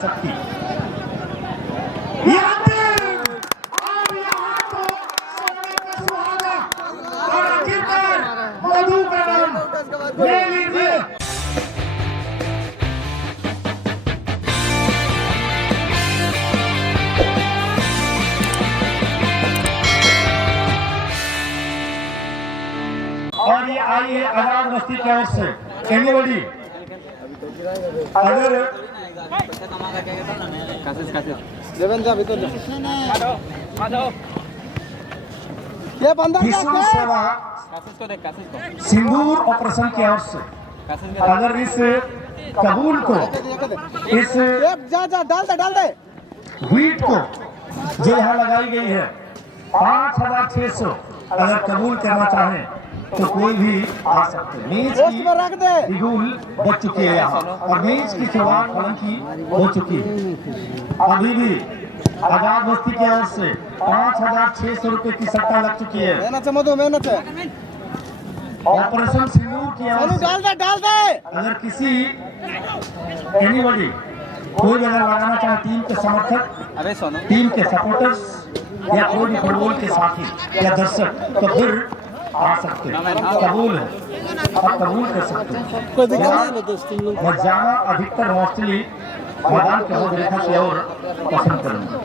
सकती और यहाँ तो सोने पे सुहागा और आखिरकार मधु का नाम ले लीजिए। और ये आई है आजाद बस्ती की ओर से एनीबॉडी अगर ये बंदा विश्व सेवा सिंदूर ऑपरेशन की ओर से अगर इस कबूल को इस जा डाल दे वीट को जो यहाँ लगाई गई है 5600 अगर कबूल करना चाहे तो कोई भी आ सकते हैं। मीच की रख दे बिगुल बच चुकी है यहाँ और मीच की शुरुआत हालांकि हो चुकी है। अभी भी आजाद बस्ती की ओर से 5600 रुपए की सट्टा लग चुकी है। मेहनत से मधु मेहनत है ऑपरेशन सिंदूर की ओर से डाल दे अगर किसी एनीबॉडी कोई भी अगर लगाना चाहे टीम के समर्थक टीम के सपोर्टर्स या कोई भी फुटबॉल के साथी या दर्शक तो फिर आ सकते हैं। कबूल है आप कबूल कर सकते हैं। मैं जाना अधिकतर मोस्टली मैदान के होद रेखा की ओर पसंद करूंगा।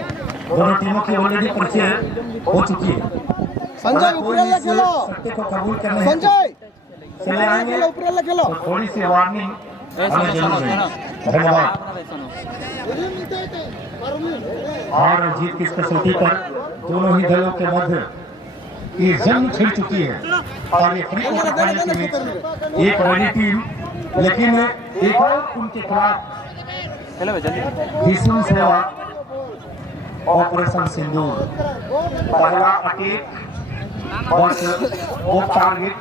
दोनों टीमों की ऑलरेडी परिचय हो चुकी है। संजय ऊपर खेलो सत्य को कबूल करने संजय चले आएंगे ऊपर खेलो तो थोड़ी सी वार्निंग हमें जरूर दें। धन्यवाद। और जीत की इस कसौटी पर दोनों ही दलों के मध्य ये जंग छिड़ चुकी है और ये फ्री एक बड़ी टीम लेकिन एक और उनके खिलाफ विष्णु सेवा ऑपरेशन सिंदूर पहला अटैक बस ऑफ टारगेट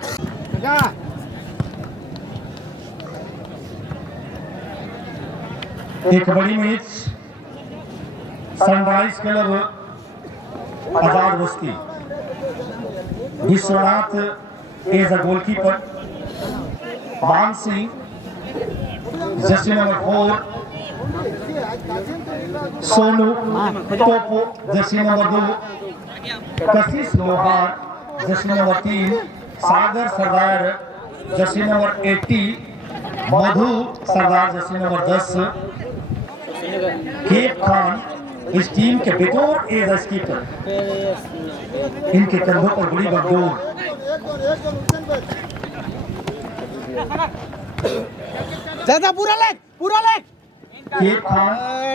एक बड़ी match sunrise club Azad Basti Vishwanath as a goalkeeper Man Singh jersey number 4 Sonu Topo jersey number 2 Kashish Lohar jersey number 3 Sagar Sardar jersey number 80 Madhu Sardar jersey number 10 केप खान इस टीम के बिटोर एज अ स्कीपर इनके कंधों पर बड़ी बगडोर ज्यादा पूरा लेग केप खान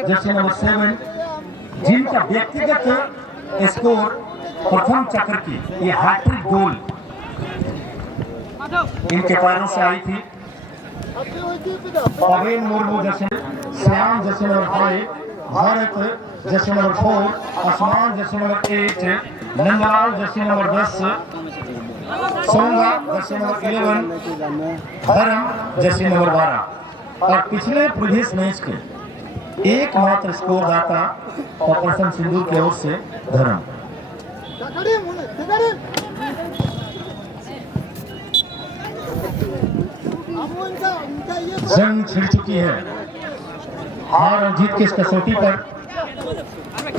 जर्सी नंबर 7 जिनका व्यक्तिगत स्कोर प्रथम चक्र की ये हैट्रिक गोल इनके पैरों से आई थी। Paven Murmu jersey Shyam jersey number 5 Bharat jersey number 4 Aasman jersey number 8 Nandlal jersey number 10 Songa jersey number 11 Dharam Jersey number 12 और पिछले प्रीवियस मैच के एकमात्र स्कोर दाता ऑपरेशन सिंदूर की ओर से धर्म। जंग छिड़ चुकी है। हार और जीत की इस कसौटी पर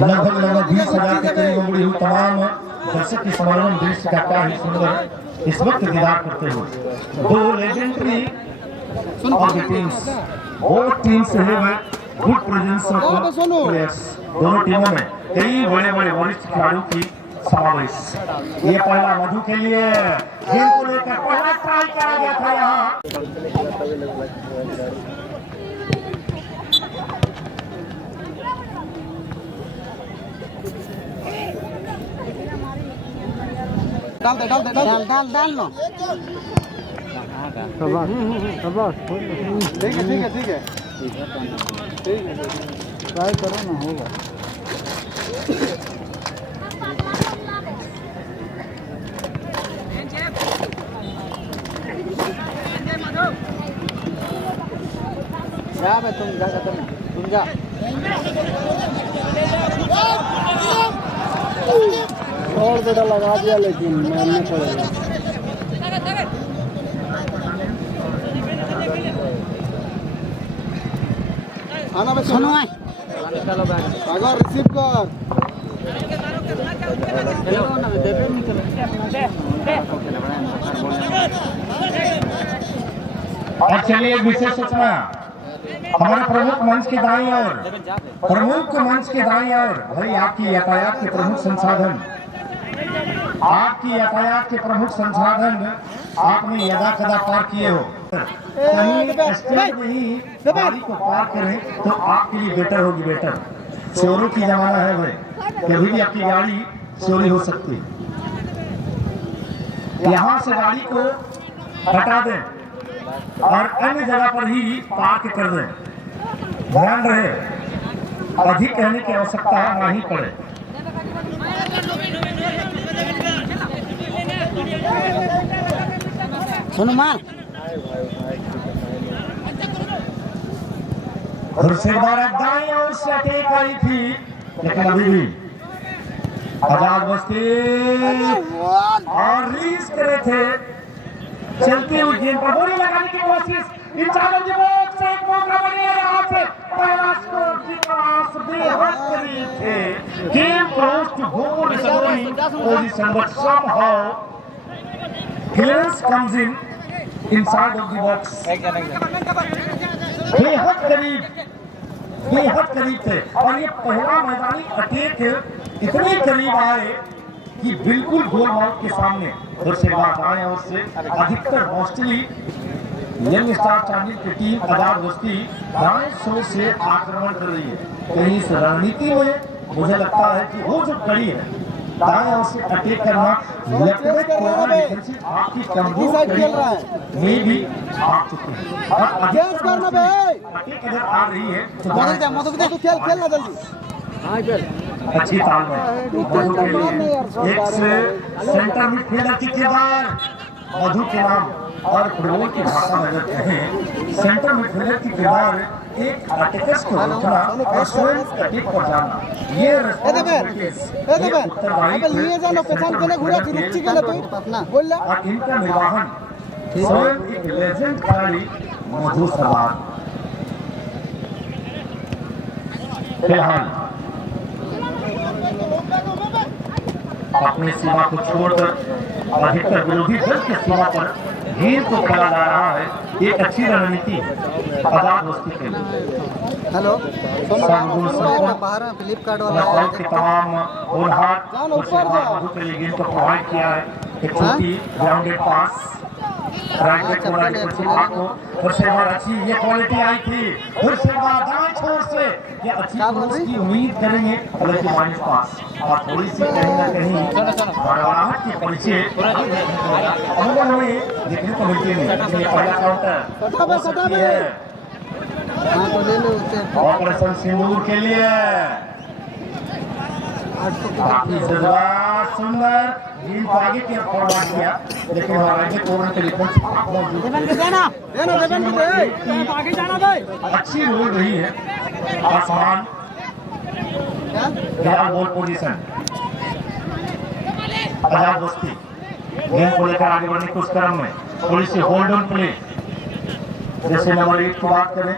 लगभग 20,000 के करीब उमड़ी हुई तमाम दर्शक की समारोह दृश्य का क्या ही सुंदर इस वक्त दीदार करते हुए दो लेजेंडरी ऑफ द टीम्स और टीम से है गुड प्रेजेंस ऑफ प्लेयर्स। दोनों टीमों में कई बड़े बड़े वरिष्ठ खिलाड़ियों की समावेश। ये पहला मधु के लिए खेल को लेकर पहला ट्राई किया गया था यहाँ डाल लो ठीक है ट्राई करो ना होगा जा मैं तुम जा और बेटा लगा दिया लेकिन मानना पड़ेगा। आना बे सुनो अगर रिसीव कर और चलिए विशेष सूचना, हमारे प्रमुख मंच के दाईं ओर, प्रमुख मंच के दाईं ओर, भाई आपकी यातायात के प्रमुख संसाधन, आपकी यातायात के प्रमुख संसाधन आपने यदा कदा पार किए हो, कहीं स्टैंड में ही गाड़ी को पार करें तो आपके लिए बेटर होगी। बेटर चोरों की जमाना है भाई, कभी भी आपकी गाड़ी चोरी हो सकती है। यहाँ से गाड़ी को हटा दें और अन्य जगह पर ही पार्क कर दें। ध्यान रहे, अधिक कहने की आवश्यकता ना ही पड़े। सुनो मार खुर्शीदार दाईं ओर से अटैक आई थी, लेकिन अभी भी आजाद बस्ती और रिलीज करे थे। चलती हुई गेंद पर गोली लगाने की कोशिश, इंचार्ज बॉक्स से एक मौका बने यहाँ से पहला स्कोर की पास बेहद करीब थे। Game close to goal scoring position, but somehow clearance comes in inside of the box। बेहद करीब थे और ये पहला मैदानी अटैक इतने करीब आए कि बिल्कुल गोल माउथ के सामने। और से बात आए और से अधिकतर मोस्टली यंग स्टार चांदिल की टीम आजाद बस्ती दाएं शो से आक्रमण कर रही है। कहीं इस रणनीति में मुझे लगता है कि वो जो कड़ी है दाएं ओर से अटैक करना, आपकी कमजोर में भी आ चुकी है और अटैक अगर आ रही है तो खेलना जल्दी अच्छी ताल में मधु के लिए एक से सेंटर मिडफील्डर की किरदार मधु के नाम और फुटबॉल की भाषा में अगर कहें सेंटर मिडफील्डर की किरदार एक अटैकर्स को रोकना और स्वयं अटैक पर जाना, ये और इनका निर्वहन स्वयं एक लेजेंड खिलाड़ी मधु सरवार। फिलहाल अपनी सीमा को छोड़कर अधिकतर विरोधी दल की सीमा पर गेंद को खेला जा रहा है। एक अच्छी रणनीति है आजाद बस्ती के लिए। हेलो फ्लिपकार्ट वाला के तमाम गोलहाट मधु के लिए गेंद को प्रोवाइड किया है। एक छोटी ग्राउंडेड पास राइट बैक को राइट पर से आपको और से बार अच्छी ये क्वालिटी आई थी और से बार दाएं छोर से ये अच्छी कोशिश की उम्मीद करेंगे, हालांकि माइनस पास और थोड़ी सी कहीं ना कहीं बड़ाहट की परिचय अमूमन हमें देखने को मिलती नहीं। ये पहला काउंटर है ऑपरेशन सिंदूर के लिए, काफी जबरदस्त सुंदर गेंद को आगे की ओर फॉरवर्ड किया, लेकिन आगे कोर्नर के लिए अच्छी रोल रही है। आसमान बॉल पोजीशन आजाद बस्ती गेंद को लेकर आगे बढ़ने की उस क्रम में थोड़ी सी होल्ड ऑन प्ले। जैसे नंबर 1 की बात करें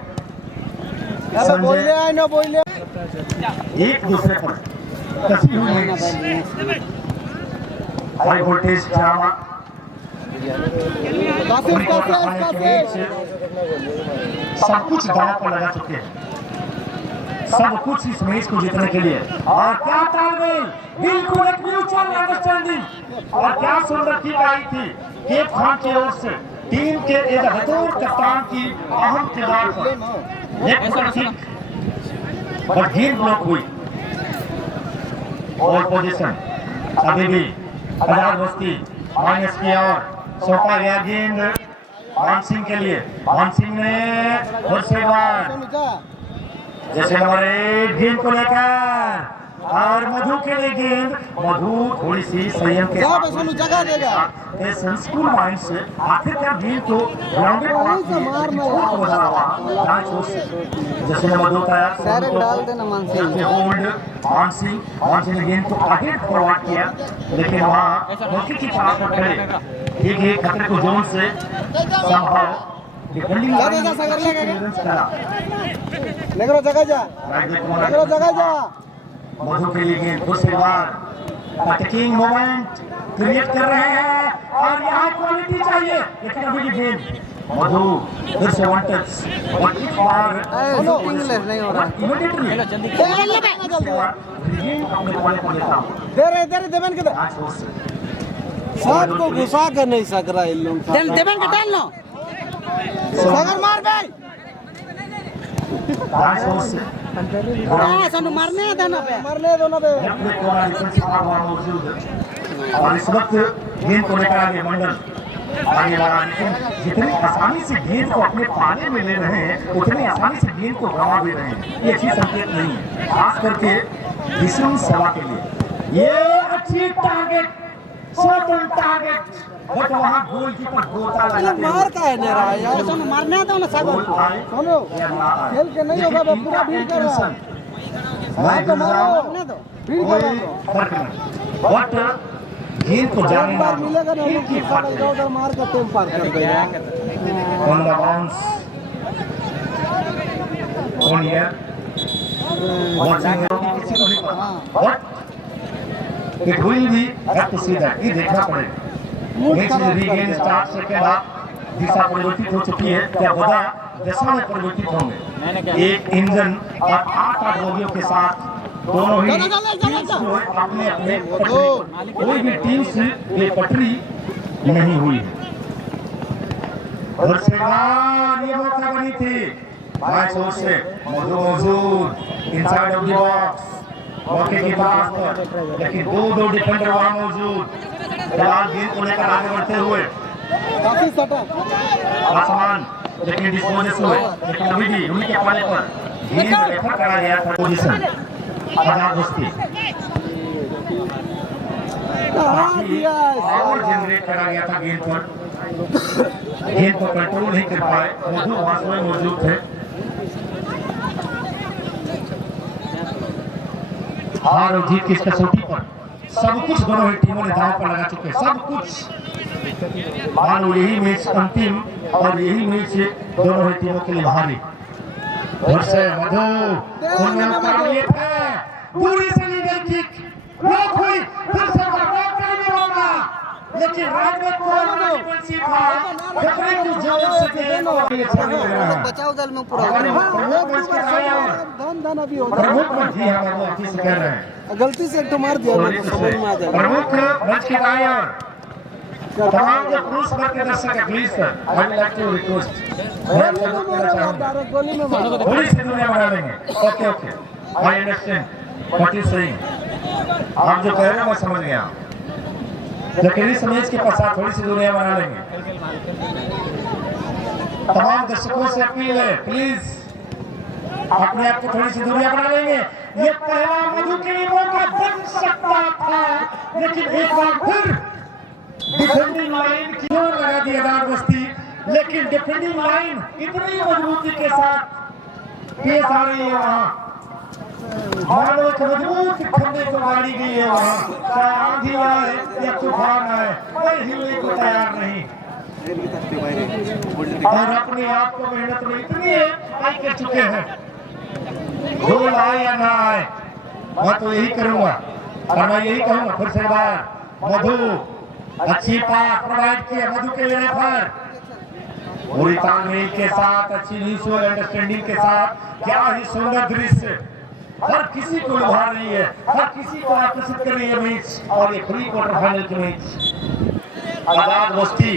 संजय एक दूसरे पर कसी हुई हाई वोल्टेज ड्रामा सब कुछ दांव पर लगा चुके हैं, सब कुछ इस मैच को जीतने के लिए। और क्या तालमेल, बिल्कुल एक म्यूचुअल अंडरस्टैंडिंग और क्या सुंदर किक आई थी केप खान की ओर से टीम के एक बतौर कप्तान की अहम किरदार पर। लेग पर किक और गेंद ब्लॉक हुई। बॉल पोजीशन अभी भी आजाद बस्ती माइनस की ओर सौंपा गया गेंद मान सिंह के लिए। मान सिंह ने और से बार जैसे हमारे गेंद को लेकर और मधु के लिए गेंद, मधु थोड़ी सी संयम के साथ स्कूल माइंड से आखिरकार गेंद को ग्राउंडेड जैसे मधु का होल्ड मान सिंह ने गेंद को आगे फॉरवर्ड किया, लेकिन वहाँ मौके की चाह पर खड़े एक खतरे को जोन से संभव डिफेंडिंग लेकरो जगह जा, लेकरो जगह जा। मधु के लिए गेंद दूसरी बार अटैकिंग मोमेंट क्रिएट कर रहे हैं और यहाँ क्वालिटी चाहिए, लेकिन अभी भी गेंद मधु फिर से वन टच और इस बार इंग्लिश नहीं हो रहा। इमीडिएटली अपने बॉल को लेता हूँ दे रहे देवेन के साथ को घुसा कर नहीं सक रहा इन लोग। देवेन के डाल लो, सागर मार भाई। सानू मारने दो ना पे, मारने दो ना पे। और इस वक्त गेंद को लेकर आगे मंडल आगे लगा, लेकिन जितनी आसानी से गेंद को अपने पाले में ले रहे हैं उतनी आसानी से गेंद को गंवा दे रहे हैं। ये अच्छी संकेत नहीं है, खास करके विष्णु सेवा के लिए। ये अच्छी टारगेट, शॉर्ट टारगेट, बट वहाँ गोलकीपर गोता लगा। मार का है ना यार, सोनू मारने दो ना सागर। सोनू खेल के नहीं होगा, पूरा भीड़ कर रहा है। मार तो मारो, भीड़ कर रहा है। बट गेंद को जाने बार मिलेगा ना, लोग इधर मार कर टेम पार कर देगा। On the bounce on here watching किसी को नहीं पता, but it will be have to see that. ये देखना पड़ेगा। मैच रीगेन स्टार्ट से के बाद दिशा परिवर्तित हो चुकी है, क्या गदा दशा में परिवर्तित होंगे। एक इंजन और 8 बोगियों के साथ दोनों ही अपने अपने कोई भी टीम से ये पटरी नहीं हुई है। और से ये मौका बनी थी मैच ओर से मधु मौजूद इनसाइड ऑफ द बॉक्स मौके की पास पर, लेकिन दो डिफेंडर वहां मौजूद। फिलहाल गेंद को लेकर आगे बढ़ते हुए काफी सटा आसमान, लेकिन डिस्पोजेस हुए, लेकिन अभी भी उन्हीं के पाले पर गेंद रेफर करा गया था। पोजीशन आजाद बस्ती और जनरेट करा गया था गेंद पर, गेंद को कंट्रोल नहीं कर पाए। मधु वहां स्वयं मौजूद थे। हार और जीत की इस कसौटी पर सब कुछ दोनों ही टीमों ने दांव पर लगा चुके हैं, सब कुछ। मानो यही मैच अंतिम और यही मैच दोनों ही टीमों के लिए भारी। और से मधु उन्होंने काबिलियत है, दूरी से ली गई किक ब्लॉक हुई, फिर से ब्लॉक करने होगा, लेकिन राइट में कोई डिफेंसिव था, खतरे की जोर से बचाओ दल में पूरा धन अभी हो प्रमुख जी हम अच्छी से कह रहे हैं, गलती से एक तो मार दिया, समझ में आ जाएगा। प्रमुख मंच के दाएं तमाम जो पुरुष वर्ग के दर्शक है, please sir I would like to request, मैं आपसे कहना चाहूंगा थोड़ी सी दुनिया बना लेंगे। Okay okay I understand what you saying, आप जो कह रहे हैं मैं समझ गया, लेकिन इस मैच के पश्चात थोड़ी सी दुनिया बना लेंगे। तमाम दर्शकों से अपील है, प्लीज अपने आप को थोड़ी सी दूरिया बना लेंगे। ये पहला मधु के लिए मौका बन सकता था, लेकिन एक बार फिर डिफेंडिंग लाइन की ओर लगा दी आजाद बस्ती, लेकिन डिफेंडिंग लाइन इतनी मजबूती के साथ पेश आ रही है। वहाँ मानो एक मजबूत खंडे को गाड़ी गई है, वहाँ चाहे आंधी आए या तूफान आए कोई हिलने को तैयार नहीं। और अपने आप को मेहनत में इतनी आई कर चुके हैं, गोल आए या ना आए मैं तो यही करूंगा और मैं यही कहूंगा फिर से बार मधु अच्छी पास प्रोवाइड किया मधु के लिए रेफर पूरी तालमेल के साथ, अच्छी म्यूचुअल अंडरस्टैंडिंग के साथ, क्या ही सुंदर दृश्य, हर किसी को लुभा रही है, हर किसी को आकर्षित कर रही है मैच। और ये प्री क्वार्टर फाइनल की मैच आजाद बस्ती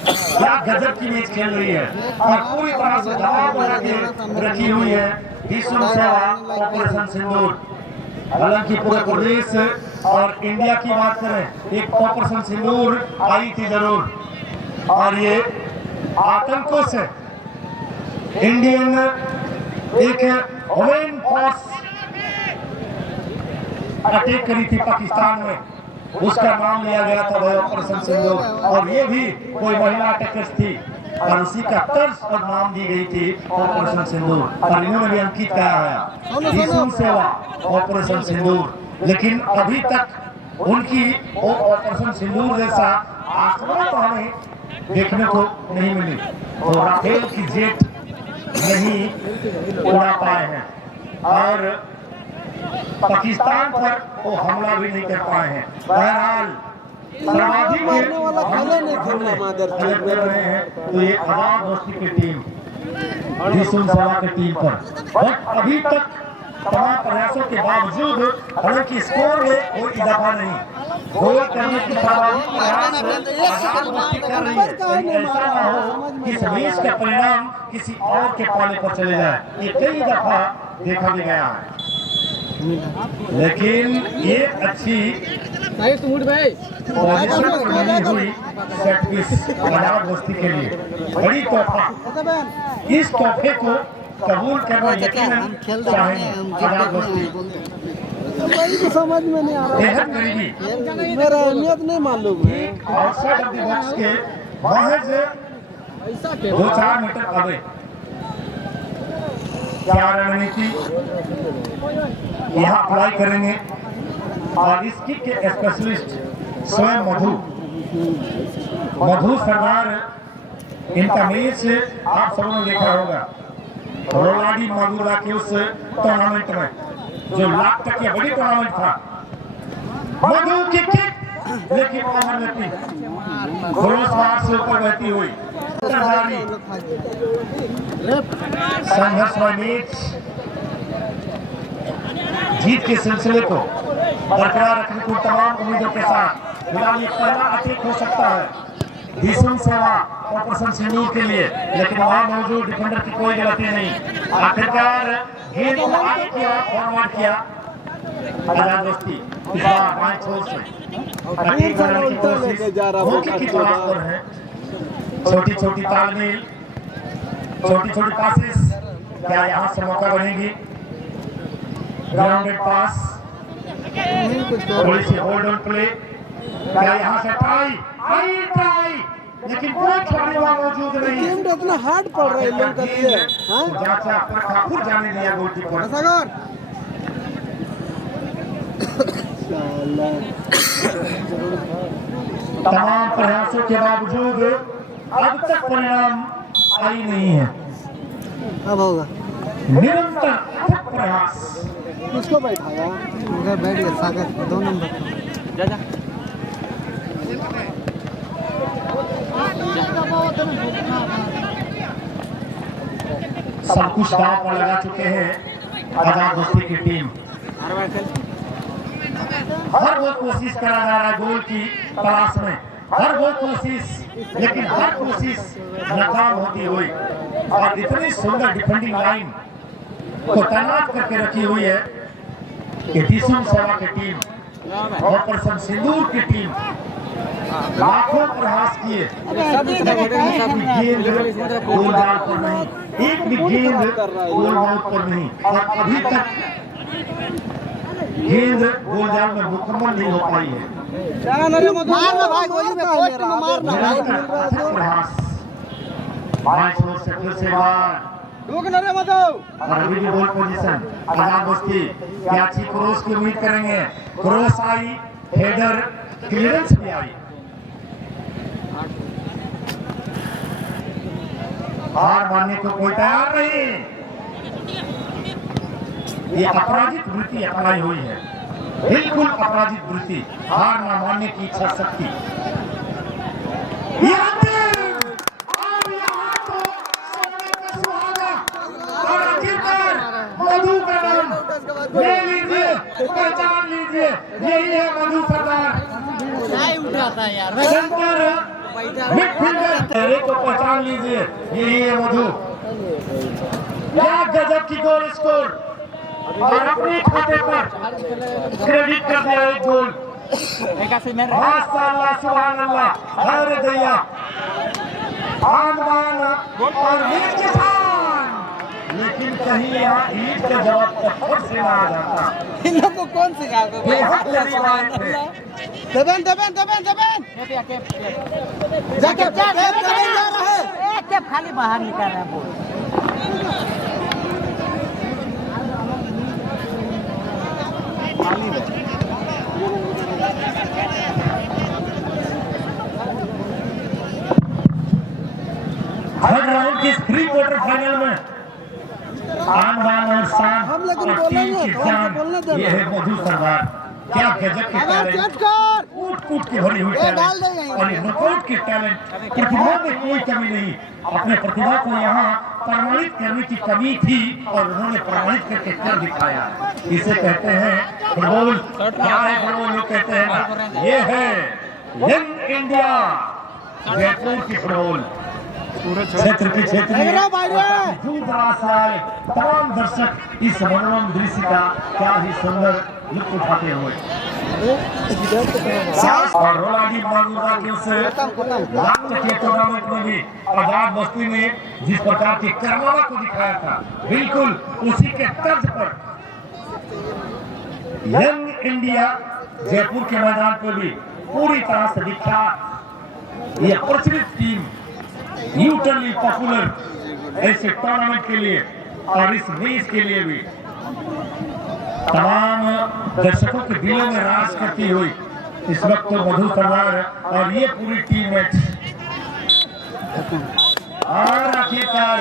क्या गजब की मैच खेल रही है और पूरी तरह से दबाव बना के रखी हुई है विष्णु सेवा ऑपरेशन सिंदूर। हालांकि पूरे प्रदेश और इंडिया की बात करें, एक ऑपरेशन सिंदूर आई थी जरूर, और ये आतंकों से इंडियन एक वुमेन फोर्स अटैक करी थी पाकिस्तान में, उसका नाम लिया गया था भाई ऑपरेशन सिंदूर। और ये भी कोई महिला अटैकर्स थी और उसी का तर्ज और नाम दी गई थी ऑपरेशन सिंदूर, और इन्होंने भी अंकित किया है विष्णु सेवा ऑपरेशन सिंदूर। लेकिन अभी तक उनकी ऑपरेशन सिंदूर जैसा आंकड़ा तो हमें देखने को नहीं मिली और राफेल की जेट नहीं उड़ा पाए हैं और पाकिस्तान पर वो हमला भी नहीं कर पाए हैं। बहरहाल सर्वाधिक कर रहे हैं तो ये आजाद बस्ती की टीम दिसुम सेवा की टीम पर, बट अभी तक तमाम प्रयासों के बावजूद हालांकि स्कोर में कोई इजाफा नहीं, गोल करने की सर्वाधिक प्रयास आजाद बस्ती कर रही है। कहीं ऐसा ना हो कि इस मैच का परिणाम किसी और के पाले पर चले जाए, ये कई दफा देखा भी गया है। लेकिन ये अच्छी पोजीशन बनी हुई सेट पीस आजाद बस्ती के लिए बड़ी तोहफा, इस तोहफे को कबूल करना यकीनन चाहेंगे आजाद बस्ती। वही तो समझ में नहीं आ रहा, बेहद करीबी मेरा अहमियत नहीं मालूम है। आउटसाइड ऑफ द बॉक्स के महज 2-4 मीटर आगे क्या रणनीति यहाँ अप्लाई करेंगे और इस किक के स्पेशलिस्ट स्वयं मधु सरदार, इनका मैच आप सबों ने देखा होगा रोलाडी मागुरा के उस टूर्नामेंट में जो लाख तक या बड़ी टूर्नामेंट था। मधु की किक लेकिन ओवर लेती क्रॉसबार से ऊपर बहती हुई संघर्ष मैच जीत के सिलसिले को बरकरार रखने को तमाम उम्मीदों के साथ फिलहाल ये पहला अतीक हो सकता है दिसुम सेवा ऑपरेशन सिंदूर के लिए, लेकिन वहां मौजूद डिफेंडर की कोई गलती नहीं। आखिरकार गेंद को आगे की ओर फॉरवर्ड किया आजाद बस्ती, इस बार बाएं छोर से अटैक करने की कोशिश मौके की तलाश पर है। छोटी छोटी तालमेल, छोटी छोटी पासेस, क्या यहाँ से मौका बनेगी? ग्राउंडेड पास, थोड़ी सी होल्ड ऑन प्ले, क्या यहाँ से ट्राई लेकिन कोई खिलाड़ी वहां मौजूद नहीं। गेम तो इतना हार्ड पड़ रहा है इन लोगों के लिए, हां जाचा पर खुद जाने दिया गोलकीपर। तमाम प्रयासों के बावजूद अब तक परिणाम आई नहीं है। अब होगा निरंतर अथक प्रयास। किसको बैठाया? उधर बैठ गया सागर 2 नंबर। जा सब कुछ दांव पर लगा चुके हैं आजाद बस्ती की टीम। हर वो कोशिश करा जा रहा है गोल की तलाश में, हर वो कोशिश, लेकिन हर कोशिश नाकाम होती हुई। और इतनी सुंदर डिफेंडिंग लाइन को तैनात करके रखी हुई है कि दिसुम सेवा की टीम ऑपरेशन सिंदूर की टीम लाखों प्रयास किए, गेंद गोलदार पर नहीं, एक भी गेंद गोलदार पर नहीं, और अभी तक गेंद गोलदार में मुकम्मल नहीं हो पाई है। मारना भाई, गोली में पोस्ट में मारना भाई। प्रयास बाएं छोर से फिर से बाहर, और अभी भी बॉल पोजीशन आजाद बस्ती, क्या अच्छी क्रॉस की उम्मीद करेंगे? क्रॉस आई, हेडर, क्लियरेंस भी आई। हार मानने को कोई तैयार नहीं, ये अपराजित वृत्ति अपनाई हुई है, बिल्कुल अपराजित वृत्ति, हार न मानने की इच्छा शक्ति। और आखिरकार मधु का नाम ले लीजिए, पहचान लीजिए, यही है मधु सरदार। सेंटर मिडफील्डर चेहरे को पहचान लीजिए, यही है मधु। क्या गजब की गोल स्कोर, और अपने खाते पर क्रेडिट कर दिया एक गोल। माशाअल्लाह, सुभान अल्लाह, अरे दैया, आनमान और वीर किसान, लेकिन कहीं यहाँ ईद का जवाब पत्थर से आ जाता। इन लोगों को कौन सिखाएगा? बेहद करीब आए थे। दबन जाके जा रहा है, एक खाली बाहर निकल रहा है बोल। इस प्री क्वार्टर फाइनल में आन बान और शान हम लेकिन और टीम बोलेंगे, की तो जान, हमको बोलने देना। ये है मधु सरदार। क्या गजब के अगर टैलेंट, चेक कर कूट कूट के भरी हुई ये डाल दे टैलेंट यहीं। और ये नॉकआउट की टैलेंट, प्रतिभा में कोई कमी नहीं। अपने प्रतिभा को यहाँ प्रमाणित करने की कमी थी और उन्होंने प्रमाणित करके कर दिखाया। इसे कहते हैं फुटबॉल। क्या है फुटबॉल? लोग कहते हैं ना, ये है यंग इंडिया जयपुर की फुटबॉल। क्षेत्र की क्षेत्र एगरा बाहरे। दूर दराज से आए तमाम दर्शक इस मनोरम दृश्य का क्या ही सुंदर लुत्फ उठाते हुए और रोलाडी मांगुरा के उस लास्ट के टूर्नामेंट में भी आजाद बस्ती में जिस प्रकार की करवाना को दिखाया था, बिल्कुल उसी के तर्ज पर यंग इंडिया जयपुर के मैदान पर भी पूरी तरह से विख्यात ये प्रचलित टीम न्यूट्रली पॉपुलर ऐसे टूर्नामेंट के लिए और इस मैच के लिए भी तमाम दर्शकों के दिलों में राज करती हुई इस वक्त तो मधु सरदार और ये पूरी टीम मैच और आखिरकार